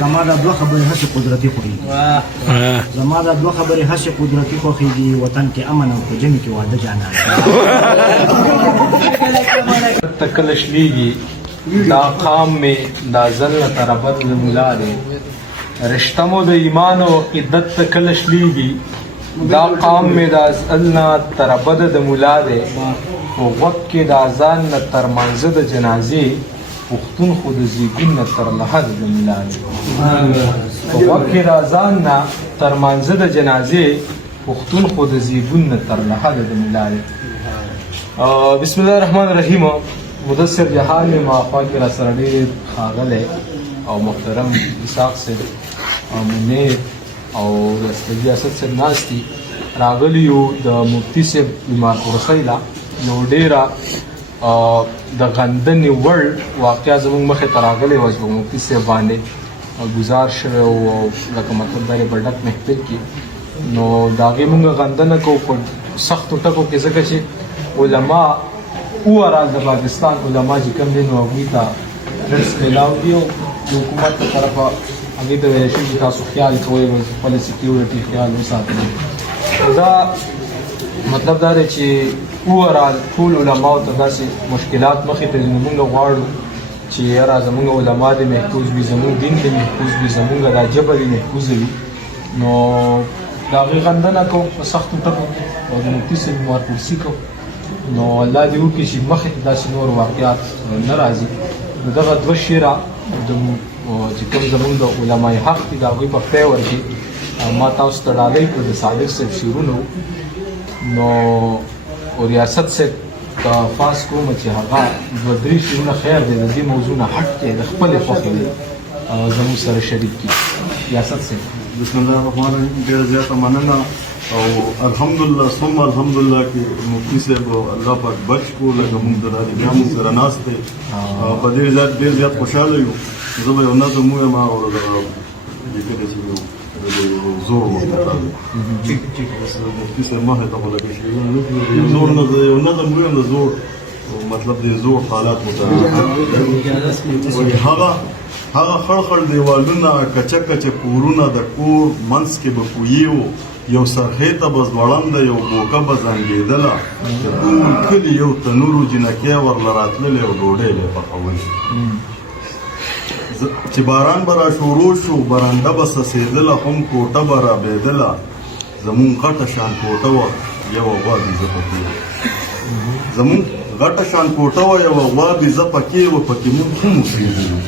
زما دا دوه خبرې هسې قدرتي خوښېږي زما دا دوه خبرې هسې قدرتي خوښېږي وطن کې امن او په ژمي کې واده جانان ته کله شلیږي دا قام مې دا زلنه تربت ملا دی رشته مو د ایمان او عدت ته کله شلیږي دا قام مې دا زلنه تربت د ملا دی په وخت کې د اذان نه تر منځه د جنازې پښتون خو د زیږون نه تر لحد د ملا دی په وخت کې د اذان نه تر منځه د جنازې پښتون خو د زیږون نه تر لحد د ملا دی بسم الله الرحمن الرحیم مدثر جهان میں ماخوا کې را سره ډېر ښاغلی او محترم اسحاق صاحب او منیر او رسولي اسد صاحب ناست دي راغلي یو د مفتي صاحب بیمار ورسیله یو ډېره د غندنې وړ واقعه زموږ مخې ته راغلی وه چې په مفتي صاحب باندې ګزار شوی او لکه مطلب دا په ډک محفل کې نو د هغې مونږ غندنه کوو په سختو ټکو کې ځکه چې علما اوورال د پاکستان علما چې کوم دي نو هغوی ته ډېر میلاو دي او د حکومت په طرفه هغوی ته ویلی شوي چې تاسو خیال کوئ خپله سیکیورټي خیال وساتئ دا مطلب دا دی چې اوورال ټول علماو ته داسې مشکلات مخې ته دي نو موږ غواړو چې یاره زموږ علما دې محفوظ وي زموږ دین دې محفوظ وي زموږ دا ژبه دې محفوظه وي نو د هغې غندنه کوو په سختو ټکو او د مفتي صاحب بیمارپرسي کوو نو الله دې وکړي چې مخې ته داسې نور واقعات نه راځي نو دغه دوه شعره چې کوم زموږ د علمای حق دي د هغوی په فیور کې ما تاسو ته ډالۍ کړو د صادق صاحب شعرونه نو ریاست صاحب ته خاص کوم چې هغه دوه درې شعرونه خیر دی د دې موضوع نه هټ دی د خپلې خوښې دی زموږ سره شریک کړي ریاست صاحب بسم الله الرحمن الرحیم ډېره زیاته مننه او الحمدلله ثم الحمدلله کې مفتي صاحب الله پاک بچ کو لکه موږ د راځي بیا موږ سره ناست دی په ډېر زیات خوشحاله یو زه به یو نظم ووایم او لیکلی چې زور مفتي صاحب مخې ته خو لکه شعرونه زور نه یو نظم ووایم د زور مطلب د زور حالات متعلق هغه خړخړ دیوالونه کچه کچه کورونه د کور منځ کې به کویو یو سرخې ته به ځوړنده یو بوکه به زنګېدله ټول کلي یو تنورو جنکۍ ورله راتللې او ډوډۍ به یې پخولې چې باران به را شروع شو برنډه به څڅېدله هم کوټه به رابېدله زمونږ غټه شان کوټه وه یوه غوا بیزه پکې وه زمونږ غټه شان کوټه وه یوه غوا بیزه پکې وه پکې مونږ هم اوسېدلو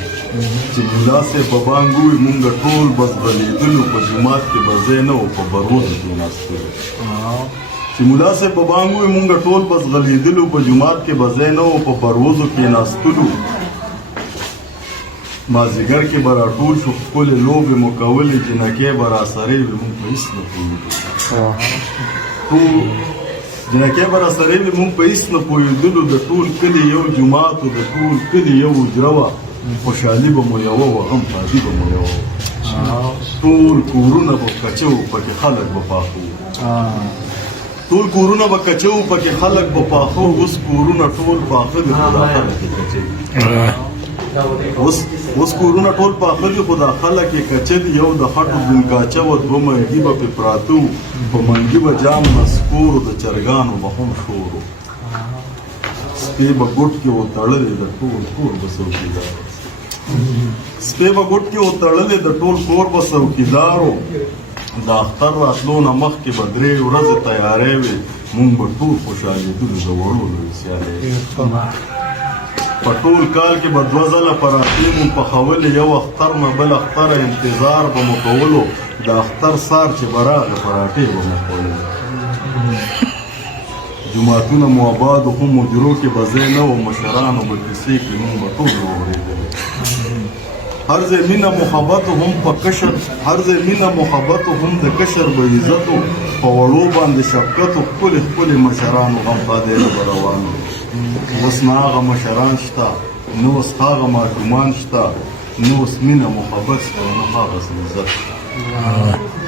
چې ملا صاحب به بانګ ووي مونږ ټول به ځغلېدلو په جومات کې به ځای نه و په بروزو کېناستلو چې ملا صاحب به بانګ ووي مونږ ټول به ځغلېدلو په جومات کې به ځای نه و په بروزو کېناستلو مازدیګر کې به راټول شو ښکلې لوبې مو کولې جنکۍ به راسرې وي مونږ په هېڅ نه پوهېدلو جنکۍ به راسرې وي مونږ په هېڅ نه پوهېدلو د ټول کلي یو جومات و د ټول کلي یو حجره وه خوشحالي به مو یوه وه غم ښادي به مو یوه وه ټول کورونه به کچه وو پکې خلک به پاخه وو ټول کورونه به کچه وو پکې خلک به پاخه وو اوس کورونه ټول پاخه دي خو دا خلک یې کچه دي اوس کورونه ټول پاخه دي خو دا خلک یې کچه دي یو د خټو بنکاچه وه دوه منګي به پرې پراته وو په منګي به جام نسکور د چرګانو به هم شور وو سپی به ګوټ کې وتړلې د ټول کور به څوکیدار سپی به ګوټ کې وتړلې د ټول کور به څوکیدار و د اختر راتلو نه مخکې به 3 ورځې تیارې وې مونږ به ټول خوشحالېدلو د وړو لوی سیالۍ په ټول کال کې به 2 ځله پراټې مو پخولې یو اختر نه بل اختره انتظار به مو کولو د اختر سار چې به راغې پراټې به مو خوړلې جوماتونه مو آبادو خو مجرو کې به ځای نه و مشرانو به کیسې کې مونږ به ټول واورېدلې هر ځای مینه محبت هم په کشر هر ځای مینه محبت هم د کشر به عزت په وړو باندې شفقت ښکلې ښکلې مشرانو غم ښادیله به روان اوس نه هغه مشران شته نه اوس هغه ماشومان شته نه اوس مینه محبت شته نه هغسې عزت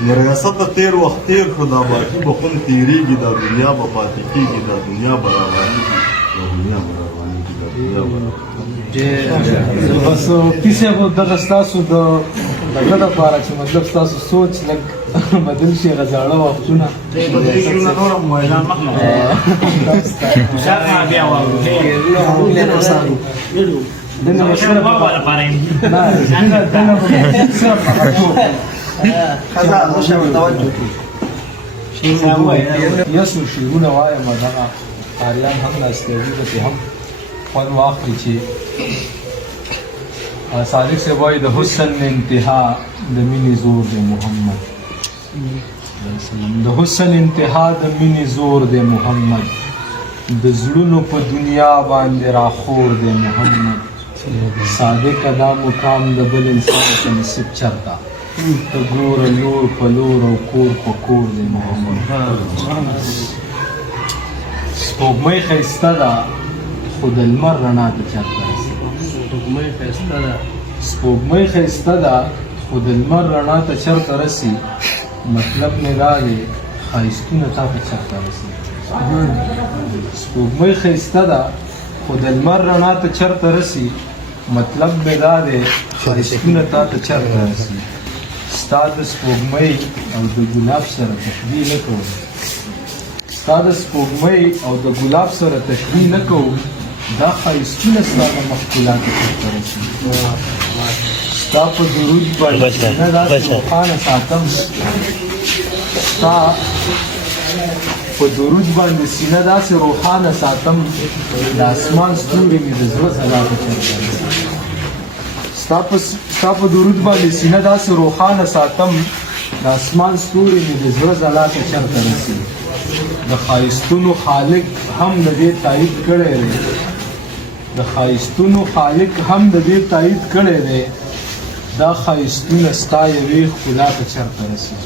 نو ریاست ته تېر وخت تېر شو دا باقي به هم تېرېږي دا دنیا به پاتې کېږي دا دنیا به روانېږي دا دنیا به روانېږي دا دنیا به روانېږي بس پیسې به دغه ستاسو د دغه لپاره چې مطلب ستاسو سوچ لږ بدل شي هغه زاړه وختونه دنه مشوره یسو شیرونه وایم دغه قاریان هم ناسته دي چې هم خوند واخلي چې صادق سے وایي د حسن انتها د مینې زور د محمد د حسن انتها د مینې زور د محمد د زړونو په دنیا باندې راخور د محمد صادق دا مقام د بل انسان په نصیب چرته ته ګوره لور په لور او کور په کور د محمد سپوږمۍ ښایسته ده خو د لمر رڼا ته چرته رسي سپوږمۍ ښایسته ده خو د لمر رڼا ته چرته رسي مطلب مې دا دی ښایستونه تا ته چرته رسي سپوږمۍ ښایسته ده خو د لمر رڼا ته چرته رسي مطلب مې دا دی ښایستونه تا ته چرته رسي ستا د سپوږمۍ او د ګلاب سره تشبیه نه کوو ستا د سپوږمۍ او د ګلاب سره تشبیه نه کوو دا ښایستونه ستا د مښکلا ته چرته رسي ستا په درود باندې نه داسې روښانه ساتم ستا په درود باندې سینه داسې روښانه ساتم د اسمان ستوري مې د زړه ځلا ته چرته رسي ستا په درود باندې سینه داسې روښانه ساتم د اسمان ستوري مې د زړه ځلا ته چرته رسي د ښایستونو خالق هم د دې تایید کړی دی د ښایستونو خالق هم د دې تایید کړی دی دا ښایستونه ستا یوې ښکلا ته چرته رسي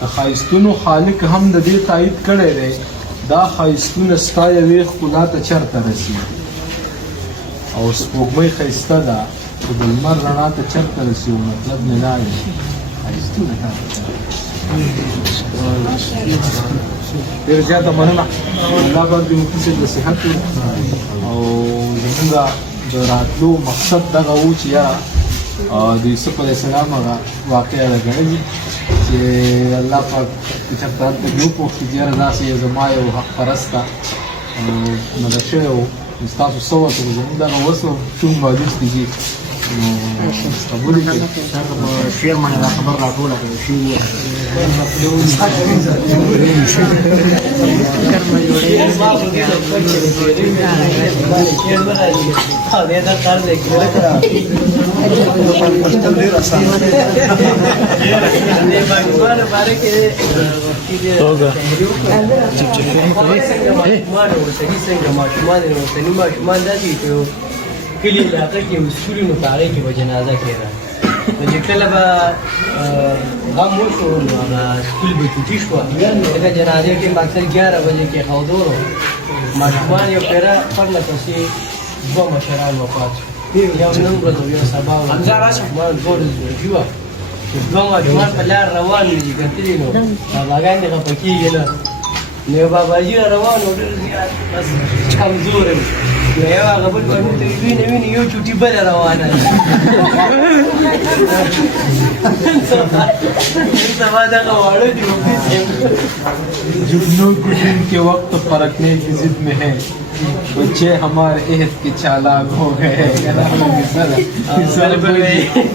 د ښایستونو خالق هم د دې تایید کړی دی دا ښایستونه ستا یوې ښکلا ته چرته رسي او سپوږمۍ ښایسته ده خو د لمر رڼا ته چرته رسي او مطلب مې دا دی ښایستونه تا ته چرته رسي ډېر زیاته مننه الله پاک دې مفتي صاحب د صحت او زمونږ د راتلو مقصد دغه و چې یاره د یوسف علیه السلام هغه واقعه راګڼلي چې الله پاک چې چېرته هلته دې وپوښتي چې یاره داسې زما یو حق پرسته مدد شوی و ستاسو څه وته زمونږ دغه وس و چون مالوس دي چې قبول کړي شعر باندې دا خبر راټوله کړو شي کلی علاقه کې یو سکول نو په هغې کې به جنازه کېده نو چې کله به غم وشو نو هغه سکول به چوټي شوه ځکه جنازې ټیم به اکثر 11 بجې کې ښودور و ماشومان یو پیره پرله پسې 2 مشران وفات شو یو نن ورځ او یو سبا ماشومان 2 ورځې وه چې 2 ماشومان په لار روان وي چې کتلي نو باباګان دې خفه کېږي نه نو یو باباجي روان و ډېر زیات بس کمزوری نو یو هغه بل باندې ته ویني یو چوټي بله روانه ده سبا دغه واړه دي जुगनू के दिन के वक्त परखने की जिद में है बच्चे हमारे अहद के चालाक हो गए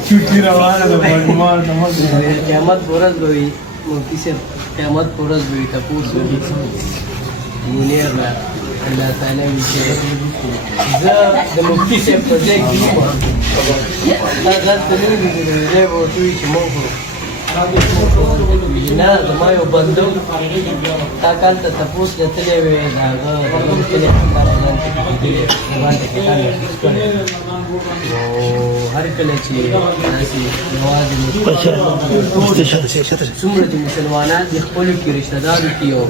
छुट्टी रवाना قیامت ورځ به وي مفتي صاحب قیامت ورځ به وي تپوس وي منیر نه الله تعالی وي چې زه د مفتي صاحب په ځای کې یم تا دلته نه وي لیدلی دی به ورته وي چې موږ نه زما یو بنده تا کال ته تپوس لیدلی وې د هغه د کلي کار اعلان کې لیدلی باندې کتاب یې اخیست کړی نو هر کله چې داسې یوازې څومره چې مسلمانان دي خپلو کې رشته دارو کې یو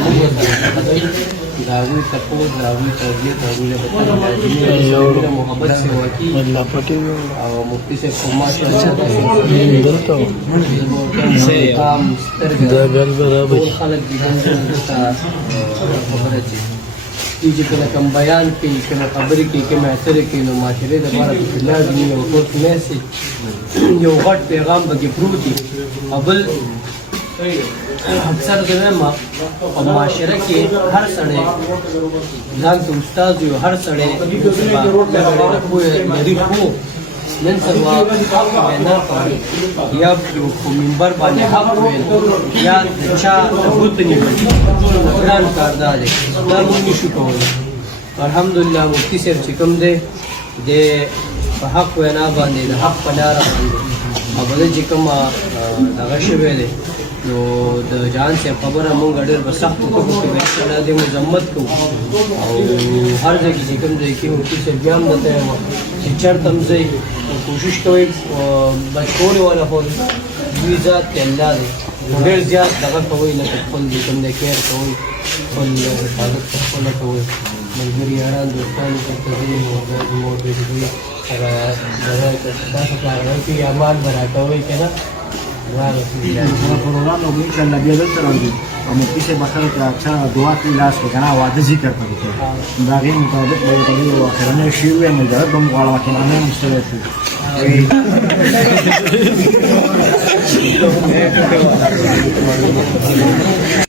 موږ ورته خبروي د هغوی تپوس د هغوی تربیت د هغوی له مینه محبت سیوا کېږي او مفتي صاحب خو ماشاءالله کام سترګه ټول خلک دي دلته خبره چې دي چې کله کوم بیان کوي کومه خبرې کوي کومه اترې کوي نو معاشرې دپاره پکې لازمي یو ټوټ میسج یو غټ پیغام پکې پروت وي او بل اکثر زه وایم په معاشره کې هر سړی ځان ته استاد وي هر سړی پوهه لري خو نن سبا حق وینا کوي یا په منبر باندې حق ویل یا د چا بت نیول ګران کار دا دی دا موږ نشو کولی الحمدلله مفتي صاحب چې کوم دی د په حق وینا باندې د حق په لاره باندې او بل چې کوم دغه شوی دی نو د جان صاحب خبره مونږ ډېر په سختو ټکو کې وایي د مذمت کوو او هر ځای کې چې کوم ځای کې مفتي صاحب بیا هم درته وایم چې چېرته هم ځئ کوشش کوئ بچکولې والا خو دوی ذات کې الله دی ډېر زیات دغه کوئ لکه خپل چې کوم دی کیر کوئ خپل حفاظت خپله کوئ ملګري یاران دوستان ورته ځئ مور بېبي دوی هغه تاسو کارونه کوي امان به راکوئ که نه پروګرام نو ان شاء الله بیا دلته راځي او مفتي صاحب خلک اکثر دعا کوي لاس کې کنه واده ذکر کوي دا غي مطابق به په اخرنه شی وي نه دا کوم غواړم چې نه مستوي شي